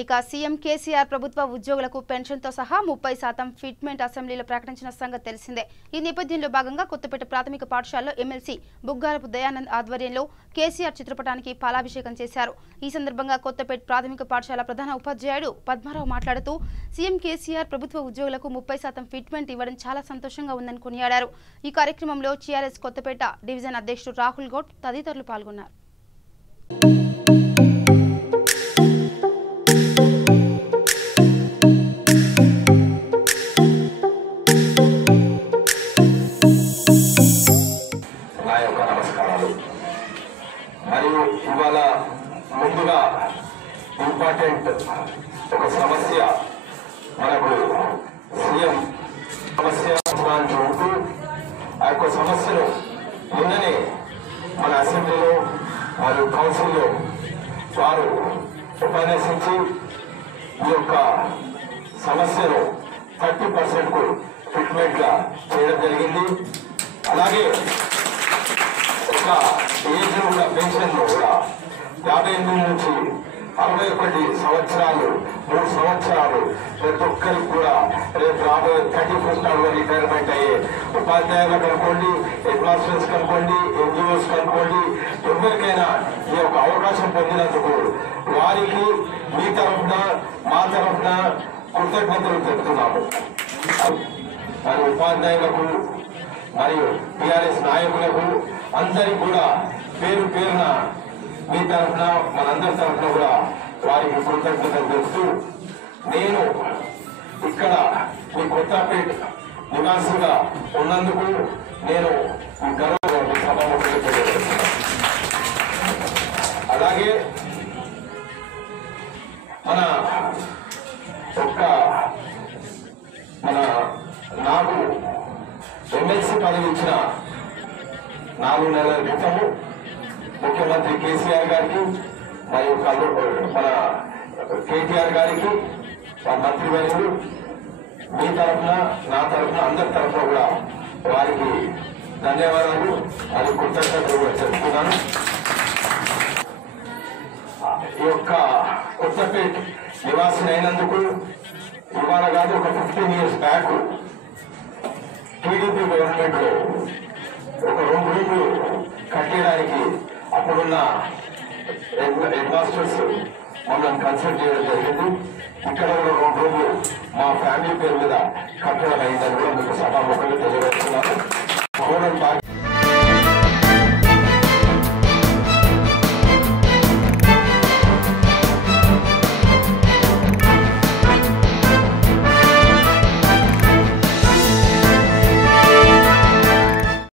ఇక సీఎం కేసీఆర్ ప్రభుత్వ ఉద్యోగులకు పెన్షన్తో సహా 30% ఫిట్మెంట్ అసెంబ్లీలో ప్రకటించిన సంగతి తెలిసిందే. ఈ నేపథ్యంలో భాగంగా కొత్తపేట ప్రాథమిక పాఠశాలలో ఎమ్మెల్సీ బుగ్గారపు దయానంద్ ఆధ్వర్యంలో కేసీఆర్ చిత్రపటానికి పాలాభిషేకం చేశారు. ఈ సందర్భంగా కొత్తపేట ప్రాథమిక పాఠశాల ప్రధాన ఉపాధ్యాయుడు పద్మారావు మాట్లాడుతూ సీఎం కేసీఆర్ ప్రభుత్వ ఉద్యోగులకు 30% ఫిట్మెంట్ ఇవ్వడం చాలా సంతోషంగా ఉందని కొనియాడారు. ఈ కార్యక్రమంలో టీఆర్ఎస్ కొత్తపేట డివిజన్ అధ్యక్షుడు రాహుల్ గౌడ్ తదితరులు పాల్గొన్నారు. మరియు ఇవాళ ముందుగా ఇంపార్టెంట్ ఒక సమస్య మనకు సీఎం సమస్య ఉంటూ ఆ యొక్క సమస్యను నిన్ననే మన అసెంబ్లీలో మరియు కౌన్సిల్లో వారు ఉపన్యసించి ఈ యొక్క సమస్యను 30%కు ఫిట్మెంట్గా చేయడం జరిగింది. అలాగే ఒక ఏజ్ ఉన్న పెన్షన్ కూడా 58 నుంచి 61 సంవత్సరాలు 3 సంవత్సరాలు ప్రతి ఒక్కరికి కూడా రేపు రాబోయే 31st రిటైర్మెంట్ అయ్యే ఉపాధ్యాయులకు అనుకోండి, హెడ్ మాస్టర్స్ కనుకోండి, ఎన్జిఓస్ కనుకోండి, ఎవరికైనా ఈ యొక్క అవకాశం పొందినందుకు వారికి మీ తరఫున మా తరఫున కృతజ్ఞతలు చెప్తున్నాము. మరి ఉపాధ్యాయులకు మరియు టీఆర్ఎస్ నాయకులకు అందరికి కూడా పేరు పేరున మీ తరఫున మనందరి తరఫున కూడా వారికి కృతజ్ఞతలు తెలుస్తూ నేను ఇక్కడ మీ కొత్తపేట నివాసిగా ఉన్నందుకు నేను గర్వంగా సభాముఖంగా తెలియజేస్తున్నాను. అలాగే నాకు ఎమ్మెల్సీ పదవి ఇచ్చిన 4 నెలల క్రితము ముఖ్యమంత్రి కేసీఆర్ గారికి మరియు మన కేటీఆర్ గారికి మంత్రివర్యులు మీ తరఫున నా తరఫున అందరి తరఫున కూడా వారికి ధన్యవాదాలు మరియు కృతజ్ఞతలు కూడా చెప్తున్నాను. ఈ యొక్క కొత్తపేట నివాసిని అయినందుకు ఇవాళ కాదు, ఒక 15 years బ్యాక్ టీడీపీ గవర్నమెంట్ లో ఒక 2 రూమ్లు కట్టేయడానికి అప్పుడున్న హెడ్ మాస్టర్స్ మమ్మల్ని కన్సల్ట్ చేయడం జరిగింది. ఇక్కడ కూడా 2 రూమ్లు మా ఫ్యామిలీ పేరు మీద కట్టడం అయిందని కూడా మీకు సభాముఖంగా తెలియజేస్తున్నాను.